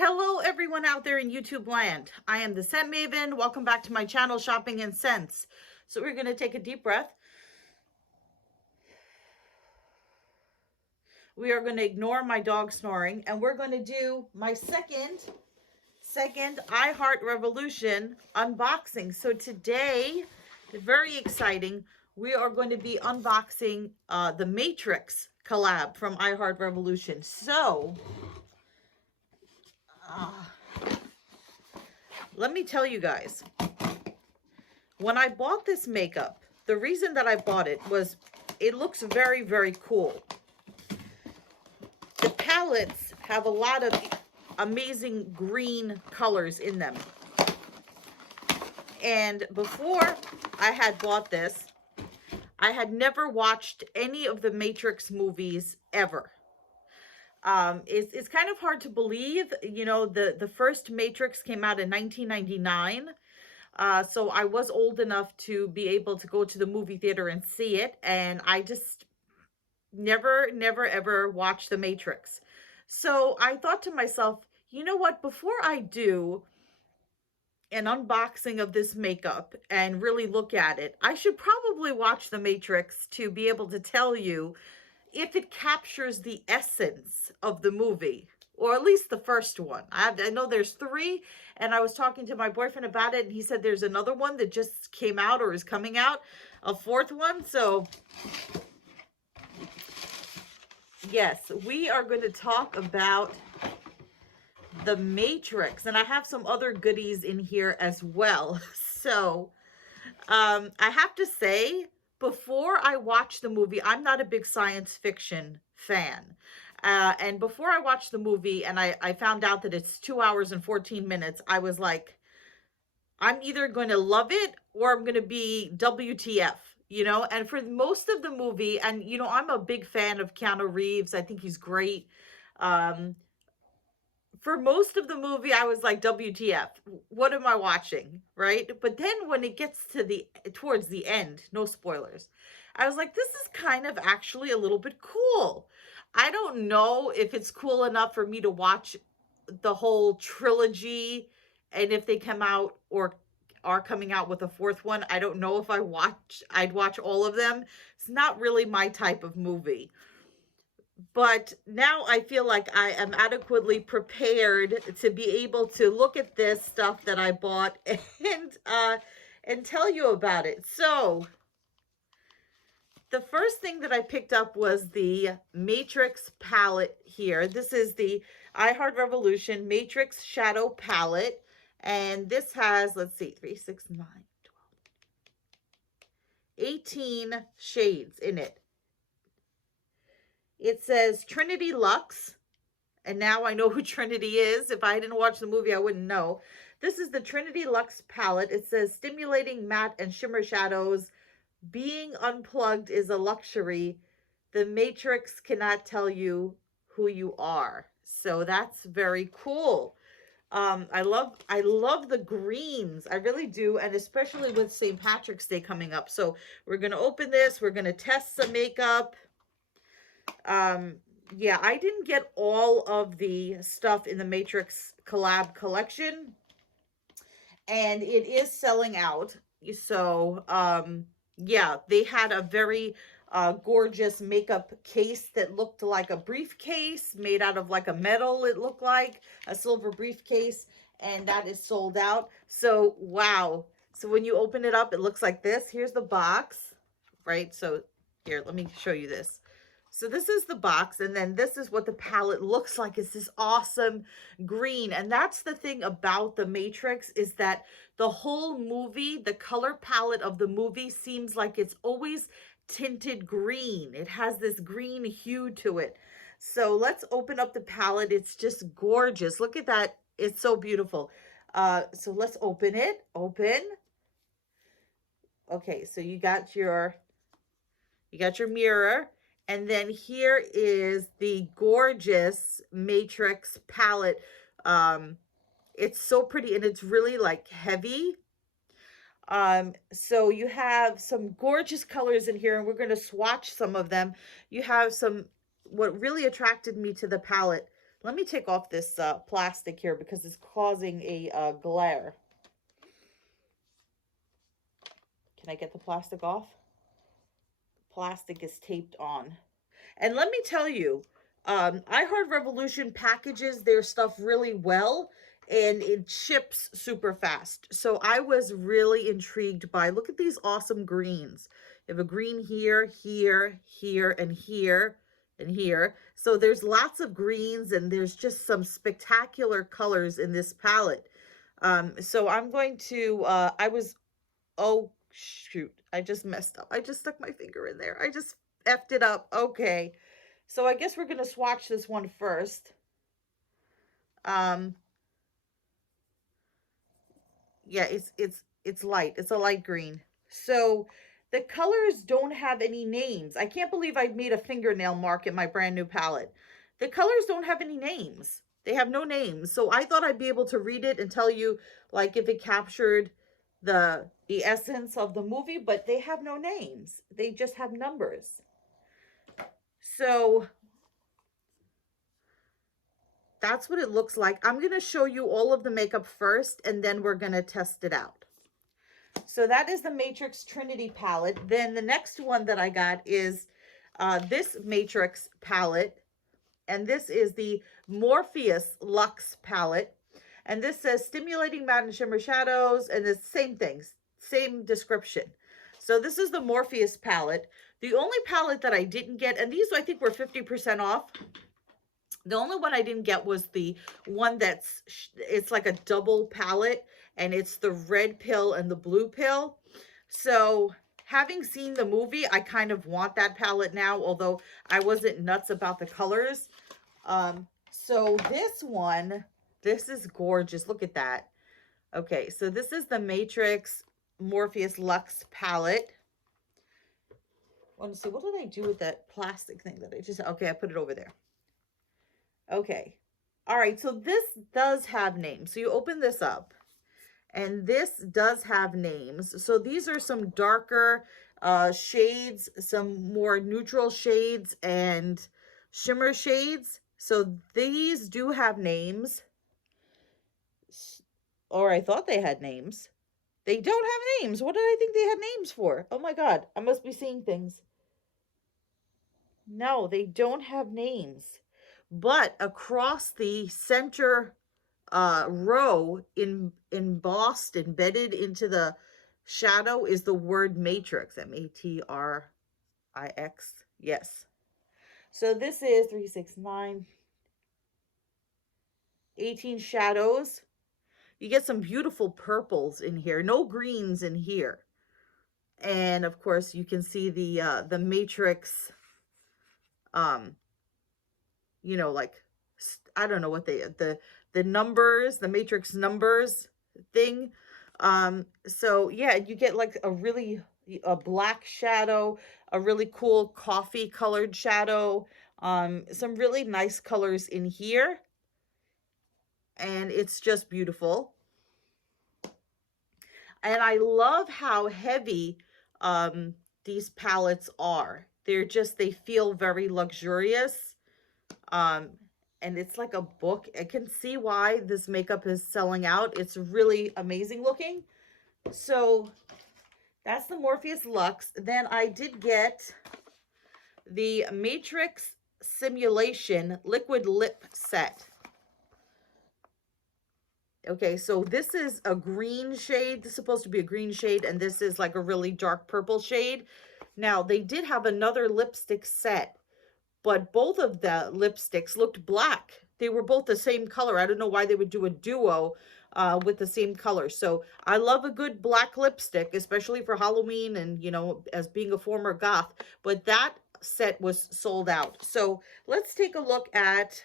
Hello everyone out there in YouTube land. I am the Scent Maven. Welcome back to my channel, Shopping in Scents. So we're going to take a deep breath. We are going to ignore my dog snoring, and we're going to do my second I Heart Revolution unboxing. So today, very exciting, we are going to be unboxing the Matrix collab from I Heart Revolution. So let me tell you guys, when I bought this makeup, the reason that I bought it was it looks very, very cool. The palettes have a lot of amazing green colors in them. And before I had bought this, I had never watched any of the Matrix movies ever. It's kind of hard to believe, you know, the first Matrix came out in 1999. So I was old enough to be able to go to the movie theater and see it. And I just never, ever watched The Matrix. So I thought to myself, you know what, before I do an unboxing of this makeup and really look at it, I should probably watch The Matrix to be able to tell you if it captures the essence of the movie, or at least the first one. I know there's three, and I was talking to my boyfriend about it, and he said there's another one that just came out or is coming out, a fourth one. So yes, we are going to talk about the Matrix, and I have some other goodies in here as well. So I have to say, before I watched the movie, I'm not a big science fiction fan. And before I watched the movie and I found out that it's 2 hours and 14 minutes, I was like, I'm either going to love it or I'm going to be WTF, you know? And for most of the movie, and, you know, I'm a big fan of Keanu Reeves. I think he's great. For most of the movie, I was like, WTF, what am I watching, right? But then when it gets to towards the end, no spoilers, I was like, this is kind of actually a little bit cool. I don't know if it's cool enough for me to watch the whole trilogy, and if they come out or are coming out with a fourth one, I don't know if I'd watch all of them. It's not really my type of movie. But now I feel like I am adequately prepared to be able to look at this stuff that I bought and tell you about it. So the first thing that I picked up was the Matrix palette here. This is the I Heart Revolution Matrix Shadow Palette. And this has, let's see, 3, 6, 9, 12, 18 shades in it. It says Trinity Luxe, and now I know who Trinity is. If I didn't watch the movie, I wouldn't know. This is the Trinity Luxe palette. It says stimulating matte and shimmer shadows. Being unplugged is a luxury. The Matrix cannot tell you who you are. So that's very cool. I love the greens. I really do, and especially with St. Patrick's Day coming up. So we're going to open this. We're going to test some makeup. Yeah, I didn't get all of the stuff in the Matrix collab collection, and it is selling out. So yeah, they had a very gorgeous makeup case that looked like a briefcase made out of like a metal. It looked like a silver briefcase, and that is sold out. So wow. So when you open it up, it looks like this. Here's the box, right? So here, let me show you this. So this is the box, and then this is what the palette looks like. It's this awesome green. And that's the thing about the Matrix, is that the whole movie, the color palette of the movie seems like it's always tinted green. It has this green hue to it. So let's open up the palette. It's just gorgeous. Look at that. It's so beautiful. So let's open it. Open. Okay, so you got your mirror. And then here is the gorgeous Matrix palette. It's so pretty, and it's really like heavy. So you have some gorgeous colors in here, and we're going to swatch some of them. You have some, what really attracted me to the palette Let me take off this plastic here because it's causing a glare. Can I get the plastic off? Plastic is taped on. And let me tell you, iHeart Revolution packages their stuff really well and it ships super fast. So I was really intrigued by, look at these awesome greens. You have a green here, here, here, and here, and here. So there's lots of greens and there's just some spectacular colors in this palette. So I'm going to, oh shoot, I just messed up. I just stuck my finger in there. I just effed it up. Okay. So I guess we're going to swatch this one first. Yeah, it's light. It's a light green. So the colors don't have any names. I can't believe I made a fingernail mark in my brand new palette. The colors don't have any names. They have no names. So I thought I'd be able to read it and tell you like if it captured the essence of the movie, but they have no names. They just have numbers. So that's what it looks like. I'm going to show you all of the makeup first, and then we're going to test it out. So that is the Matrix Trinity palette. Then the next one that I got is this Matrix palette. And this is the Morpheus Luxe palette. And this says stimulating matte and shimmer shadows. And it's same things, same description. So this is the Morpheus palette. The only palette that I didn't get, and these I think were 50% off. The only one I didn't get was the one it's like a double palette, and it's the red pill and the blue pill. So having seen the movie, I kind of want that palette now, although I wasn't nuts about the colors. So this one, this is gorgeous. Look at that. Okay, so this is the Matrix Morpheus Luxe palette. I want to see, what did I do with that plastic thing that I just, okay, I put it over there. Okay. All right. So this does have names. So you open this up and this does have names. So these are some darker shades, some more neutral shades and shimmer shades. So these do have names. Or I thought they had names. They don't have names. What did I think they had names for? Oh my God. I must be seeing things. No, they don't have names. But across the center row embossed, embedded into the shadow is the word matrix, M-A-T-R-I-X. Yes. So this is 3, 6, 9, 18 shadows. You get some beautiful purples in here. No greens in here. And of course you can see the matrix, you know, like, I don't know what the numbers, the matrix numbers thing. So yeah, you get like a black shadow, a really cool coffee colored shadow, some really nice colors in here. And it's just beautiful. And I love how heavy these palettes are. They feel very luxurious. And it's like a book. I can see why this makeup is selling out. It's really amazing looking. So that's the Morpheus Luxe. Then I did get the Matrix Simulation Liquid Lip Set. Okay, so this is a green shade. This is supposed to be a green shade, and this is like a really dark purple shade. Now, they did have another lipstick set, but both of the lipsticks looked black. They were both the same color. I don't know why they would do a duo with the same color. So I love a good black lipstick, especially for Halloween and, you know, as being a former goth. But that set was sold out. So let's take a look at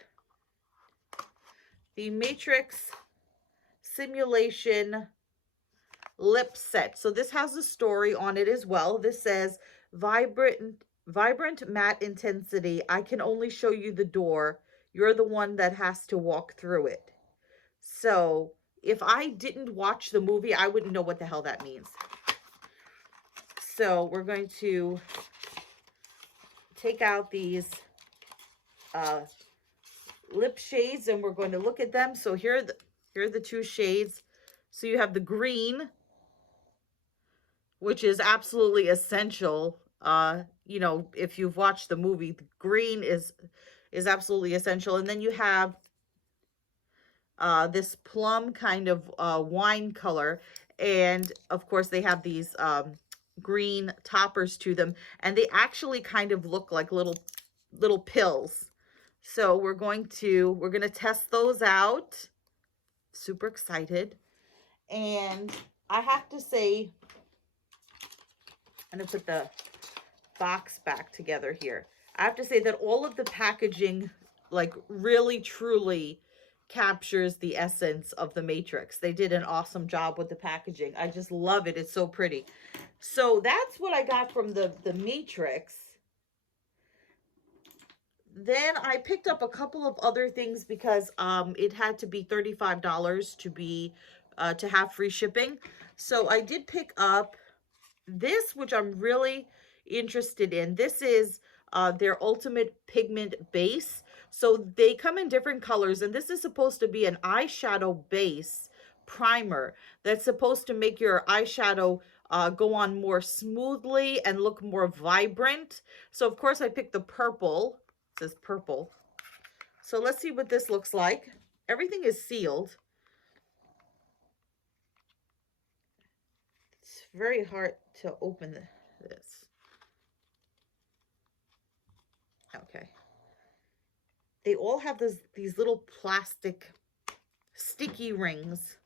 the Matrix Simulation lip set. So this has a story on it as well. This says, vibrant matte intensity. I can only show you the door. You're the one that has to walk through it. So if I didn't watch the movie, I wouldn't know what the hell that means. So we're going to take out these lip shades, and we're going to look at them. So here are the two shades. So you have the green, which is absolutely essential. You know, if you've watched the movie, the green is absolutely essential. And then you have this plum kind of wine color. And of course they have these green toppers to them, and they actually kind of look like little pills. So we're going to test those out. Super excited. And I have to say, I'm going to put the box back together here. I have to say that all of the packaging, like, really truly captures the essence of the Matrix. They did an awesome job with the packaging. I just love it. It's so pretty. So that's what I got from the Matrix. Then I picked up a couple of other things because it had to be $35 to be to have free shipping. So I did pick up this, which I'm really interested in. This is their ultimate pigment base. So they come in different colors, and this is supposed to be an eyeshadow base primer that's supposed to make your eyeshadow go on more smoothly and look more vibrant. So of course I picked the purple. It says purple. So let's see what this looks like. Everything is sealed. It's very hard to open this. Okay. They all have these little plastic sticky rings.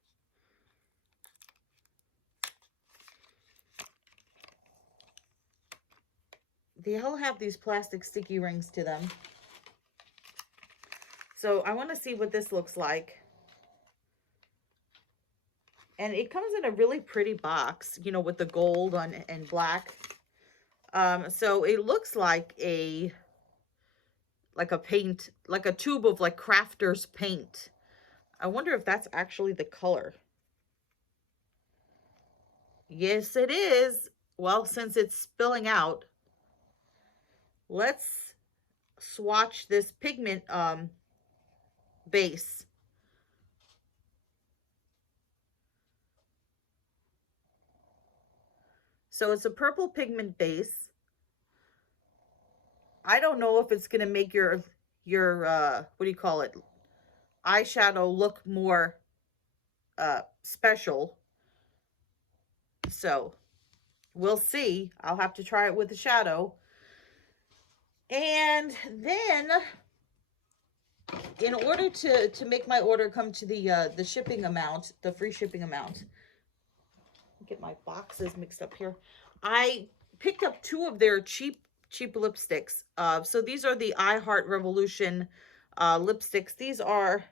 They all have these plastic sticky rings to them. So I want to see what this looks like. And it comes in a really pretty box, you know, with the gold on and black. So it looks like a paint, like a tube of like crafter's paint. I wonder if that's actually the color. Yes, it is. Well, since it's spilling out, let's swatch this pigment base. So it's a purple pigment base. I don't know if it's going to make your what do you call it, eyeshadow look more special. So we'll see. I'll have to try it with the shadow. And then in order to make my order come to the shipping amount, the free shipping amount, get my boxes mixed up here, I picked up two of their cheap lipsticks. So these are the I Heart Revolution lipsticks. These are,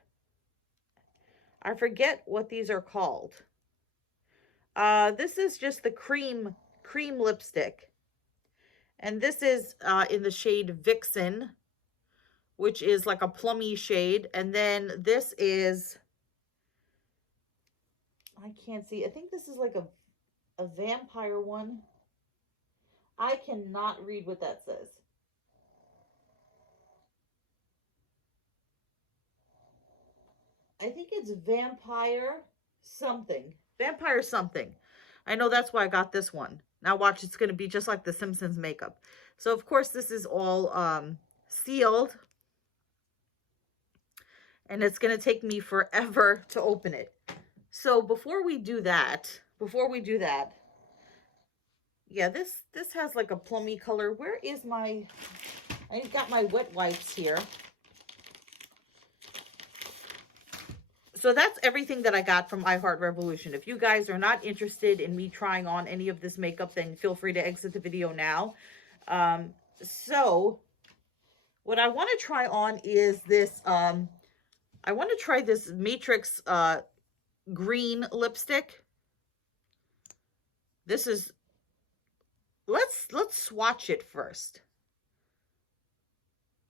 I forget what these are called. This is just the cream lipstick. And this is in the shade Vixen, which is like a plummy shade. And then this is, I can't see, I think this is like a vampire one. I cannot read what that says. I think it's vampire something. Vampire something. I know that's why I got this one. Now watch, it's going to be just like the Simpsons makeup. So of course this is all sealed. And it's going to take me forever to open it. So before we do that, yeah, this has like a plummy color. Where is my, I got my wet wipes here. So that's everything that I got from I Heart Revolution. If you guys are not interested in me trying on any of this makeup, then feel free to exit the video now. So what I want to try on is this, I want to try this Matrix green lipstick. This is, let's swatch it first.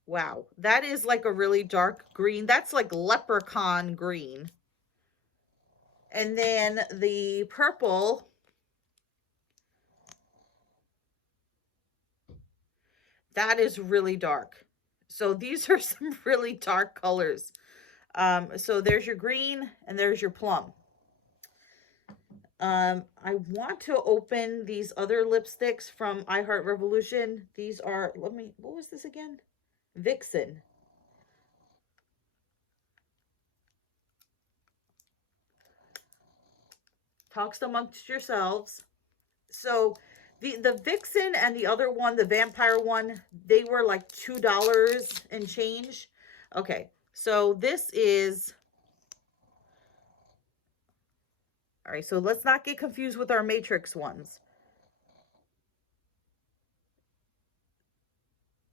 Wow, that is like a really dark green. That's like leprechaun green. And then the purple, that is really dark. So these are some really dark colors. So there's your green and there's your plum. I want to open these other lipsticks from I Heart Revolution. These are, what was this again? Vixen. Talks amongst yourselves. So the Vixen and the other one, the vampire one, they were like $2 and change. Okay, so this is, all right, so let's not get confused with our Matrix ones.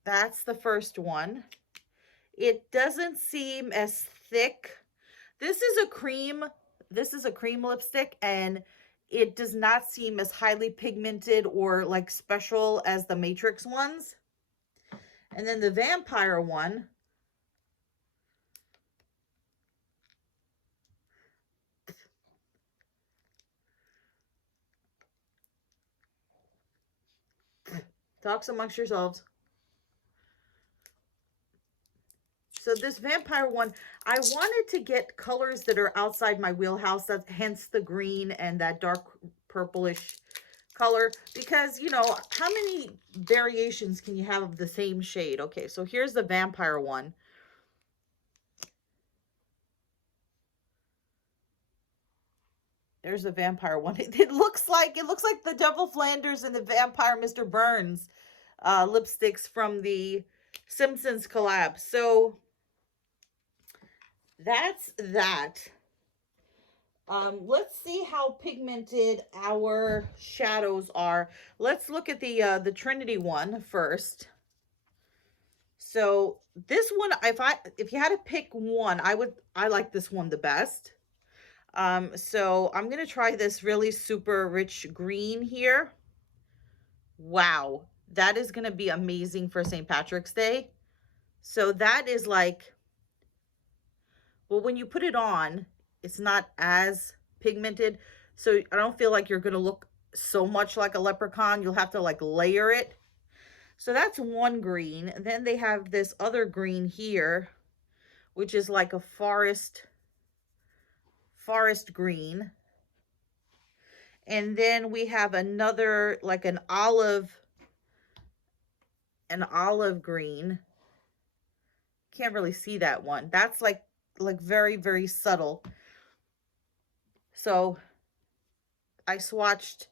That's the first one. It doesn't seem as thick. This is a cream. This is a cream lipstick, and it does not seem as highly pigmented or like special as the Matrix ones. And then the vampire one, talks amongst yourselves. So this vampire one, I wanted to get colors that are outside my wheelhouse. That's hence the green and that dark purplish color, because, you know, how many variations can you have of the same shade? Okay, so here's the vampire one. There's the vampire one. It looks like the Devil Flanders and the vampire Mr. Burns lipsticks from the Simpsons collab. So that's that. Let's see how pigmented our shadows are. Let's look at the Trinity one first. So this one, if you had to pick one, I like this one the best. So I'm gonna try this really super rich green here. Wow, that is gonna be amazing for St. Patrick's Day. So that is like, well, when you put it on, it's not as pigmented. So I don't feel like you're going to look so much like a leprechaun. You'll have to like layer it. So that's one green. And then they have this other green here, which is like a forest green. And then we have another, like an olive green. Can't really see that one. That's like very, very subtle. So I swatched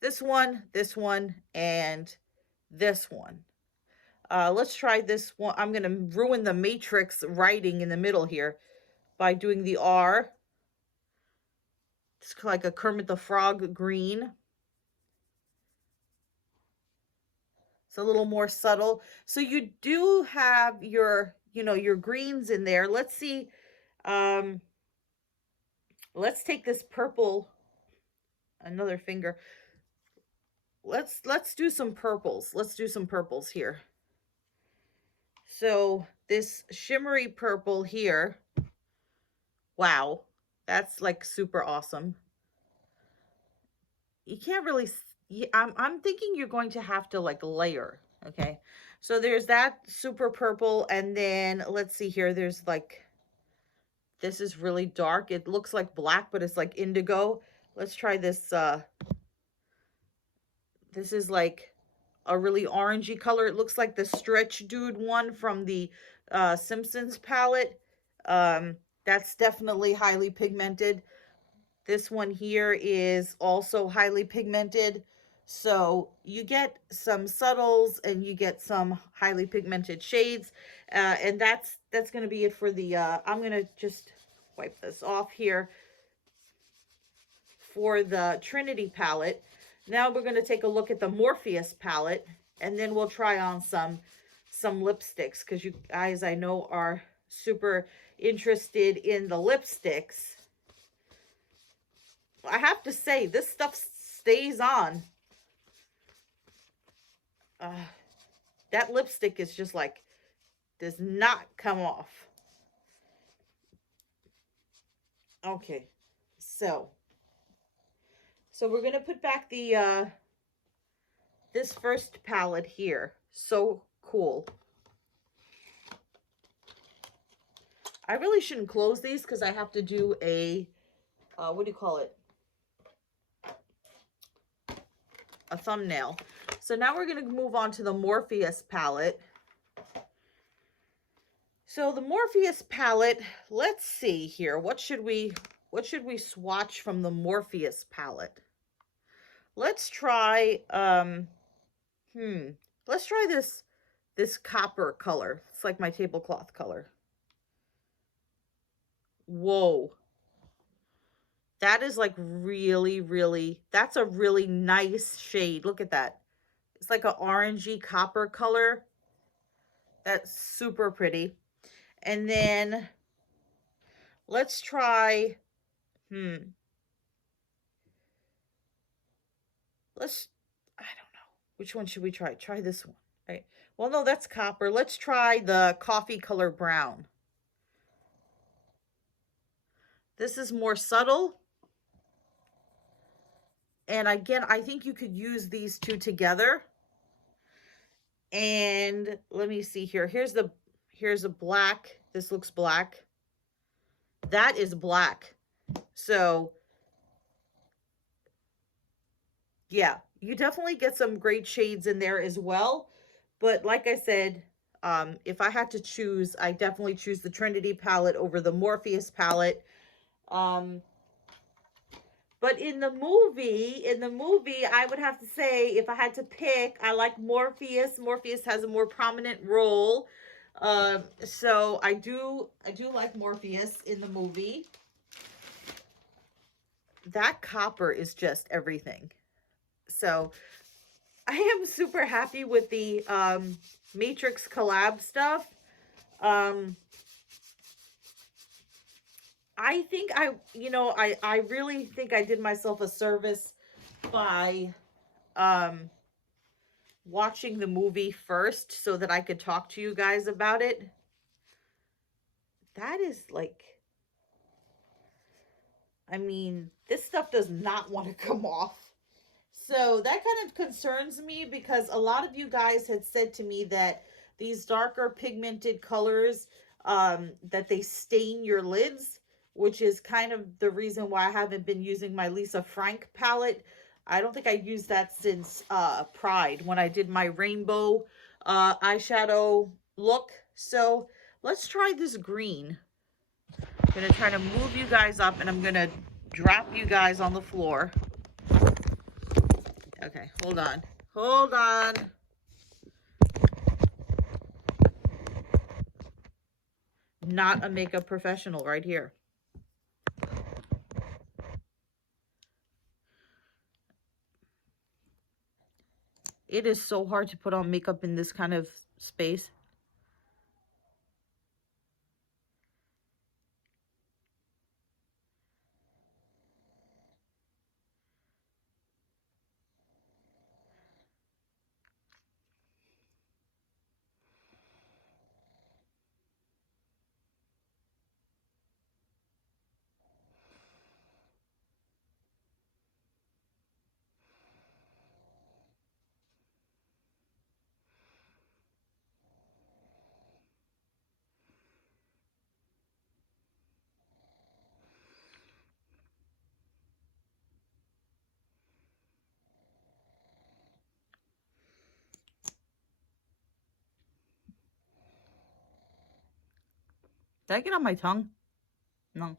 this one, and this one. Let's try this one. I'm going to ruin the Matrix writing in the middle here by doing the R. It's like a Kermit the Frog green. It's a little more subtle. So you do have your, you know, your greens in there. Let's see. Let's take this purple, another finger. Let's do some purples. Let's do some purples here. So this shimmery purple here, wow, that's like super awesome. You can't really, I'm thinking you're going to have to like layer, okay? So there's that super purple, and then let's see here, there's like, this is really dark. It looks like black, but it's like indigo. Let's try this, this is like a really orangey color. It looks like the Stretch Dude one from the Simpsons palette. That's definitely highly pigmented. This one here is also highly pigmented. So you get some subtles and you get some highly pigmented shades. And that's going to be it for the, I'm going to just wipe this off here for the Trinity palette. Now we're going to take a look at the Morpheus palette, and then we'll try on some lipsticks, because you guys, I know, are super interested in the lipsticks. I have to say, this stuff stays on. That lipstick is just like, does not come off. Okay, so we're going to put back the, this first palette here. So cool. I really shouldn't close these because I have to do a, what do you call it? A thumbnail. So now we're going to move on to the Morpheus palette. So the Morpheus palette, let's see here. What should we swatch from the Morpheus palette? Let's try, let's try this copper color. It's like my tablecloth color. Whoa. That is like really, really, that's a really nice shade. Look at that. It's like an orangey copper color. That's super pretty. And then let's try, let's, I don't know. Which one should we try? Try this one, right? Well, no, that's copper. Let's try the coffee color brown. This is more subtle. And again, I think you could use these two together. And let me see here. Here's a black. This looks black. That is black. So yeah, you definitely get some great shades in there as well. But like I said, if I had to choose, I definitely choose the Trinity palette over the Morpheus palette. But in the movie, I would have to say, if I had to pick, I like Morpheus. Morpheus has a more prominent role. So I do like Morpheus in the movie. That copper is just everything. So I am super happy with the Matrix collab stuff. I think I really think I did myself a service by watching the movie first so that I could talk to you guys about it. That is like, I mean, this stuff does not want to come off. So that kind of concerns me because a lot of you guys had said to me that these darker pigmented colors, that they stain your lids, which is kind of the reason why I haven't been using my Lisa Frank palette. I don't think I used that since Pride when I did my rainbow eyeshadow look. So let's try this green. I'm going to try to move you guys up and I'm going to drop you guys on the floor. Okay, hold on. Hold on. Not a makeup professional right here. It is so hard to put on makeup in this kind of space. Did I get on my tongue? No.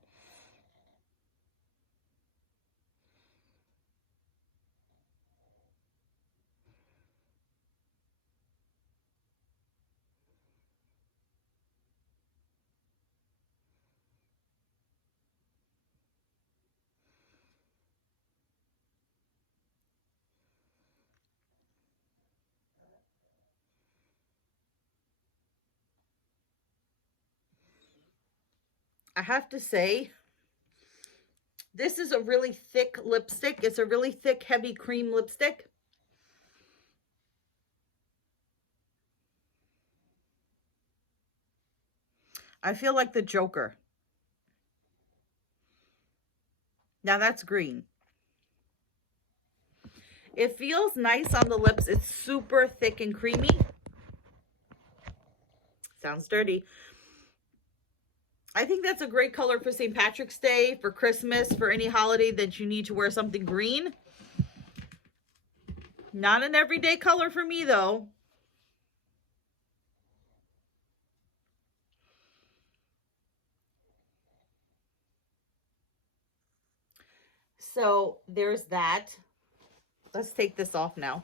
I have to say, this is a really thick lipstick. It's a really thick, heavy cream lipstick. I feel like the Joker. Now that's green. It feels nice on the lips. It's super thick and creamy. Sounds dirty. I think that's a great color for St. Patrick's Day, for Christmas, for any holiday that you need to wear something green. Not an everyday color for me, though. So there's that. Let's take this off now.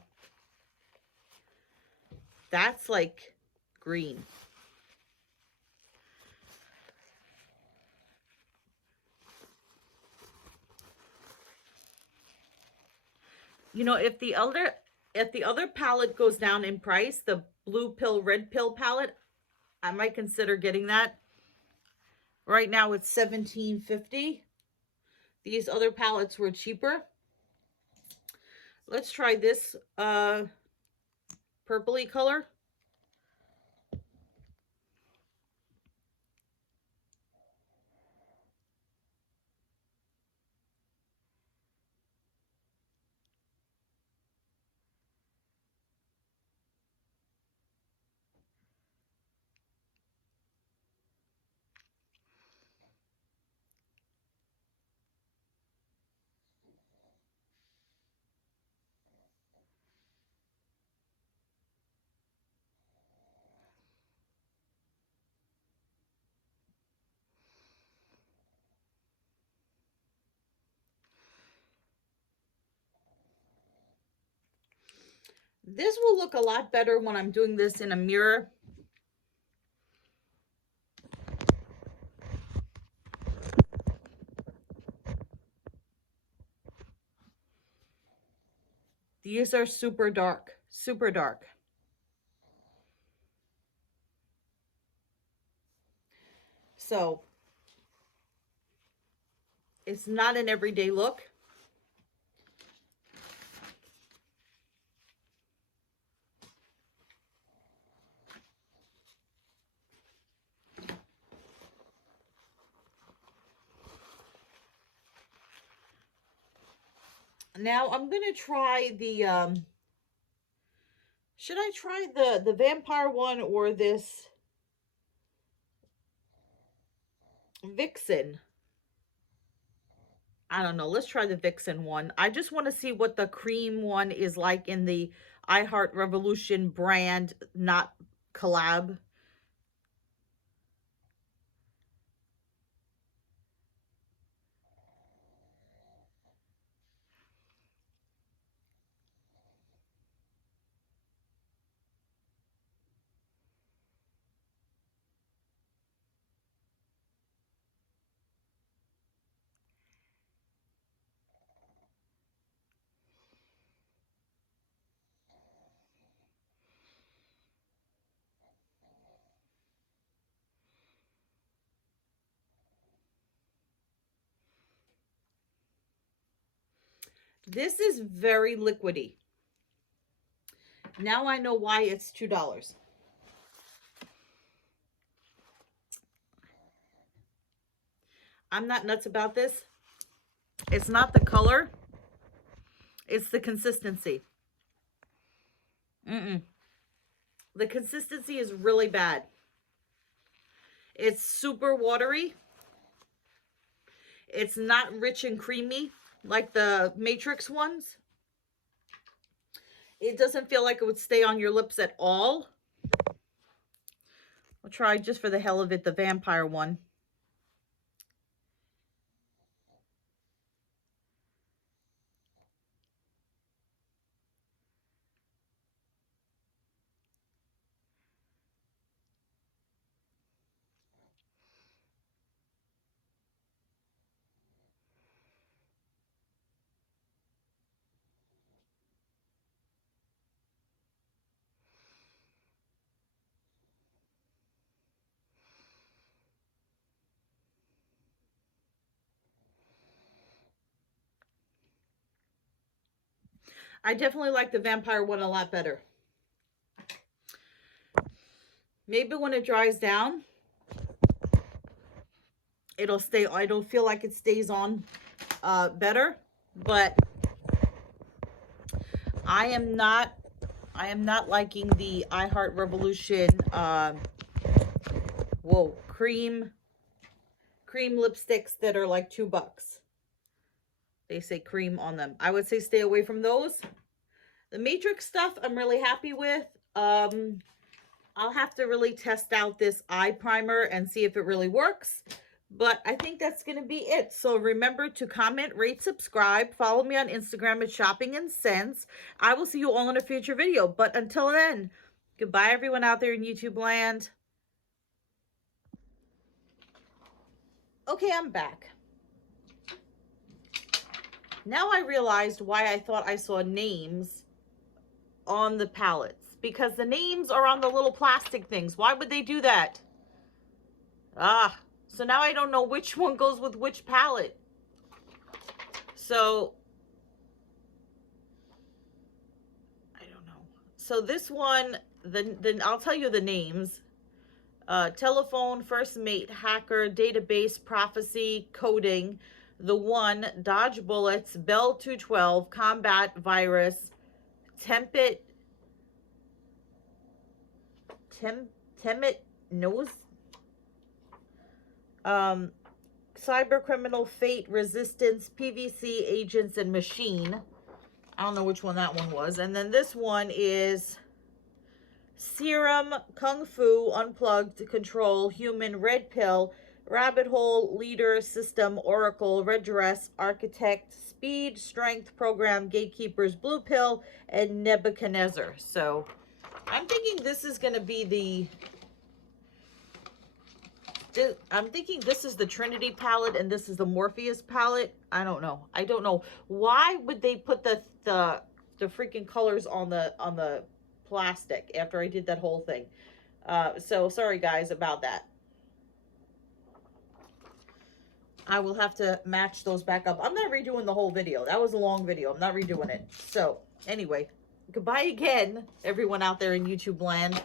That's like green. You know, if the other palette goes down in price, the blue pill, red pill palette, I might consider getting that. Right now it's $17.50. These other palettes were cheaper. Let's try this purpley color. This will look a lot better when I'm doing this in a mirror. These are super dark, super dark. So it's not an everyday look. Now I'm going to try the, should I try the vampire one or this Vixen? I don't know. Let's try the Vixen one. I just want to see what the cream one is like in the I Heart Revolution brand, not collab. This is very liquidy. Now I know why it's $2. I'm not nuts about this. It's not the color. It's the consistency. The consistency is really bad. It's super watery. It's not rich and creamy like the Matrix ones. It doesn't feel like it would stay on your lips at all. I'll try, just for the hell of it, the vampire one. I definitely like the vampire one a lot better. Maybe when it dries down, it'll stay, I don't feel like it stays on better, but I am not liking the I Heart Revolution whoa, cream cream lipsticks that are like $2. They say cream on them. I would say stay away from those. The Matrix stuff I'm really happy with. I'll have to really test out this eye primer and see if it really works. But I think that's going to be it. So remember to comment, rate, subscribe. Follow me on Instagram at Shopping and Sense. I will see you all in a future video. But until then, goodbye everyone out there in YouTube land. Okay, I'm back. Now I realized why I thought I saw names on the palettes. Because the names are on the little plastic things. Why would they do that? So now I don't know which one goes with which palette. So, I don't know. So this one, then I'll tell you the names. Telephone, First Mate, Hacker, Database, Prophecy, Coding, The One, Dodge Bullets, Bell 212, Combat Virus, Tempit Nose, Cyber Criminal, Fate, Resistance, PVC, Agents, and Machine. I don't know which one that one was. And then this one is Serum, Kung Fu, Unplugged, Control, Human, Red Pill, Rabbit Hole, Leader, System, Oracle, Red Dress, Architect, Speed, Strength, Program, Gatekeepers, Blue Pill, and Nebuchadnezzar. So I'm thinking this is going to be I'm thinking this is the Trinity palette and this is the Morpheus palette. I don't know. I don't know. Why would they put the freaking colors on the plastic after I did that whole thing? So sorry guys about that. I will have to match those back up. I'm not redoing the whole video. That was a long video. I'm not redoing it. So anyway, goodbye again, everyone out there in YouTube land.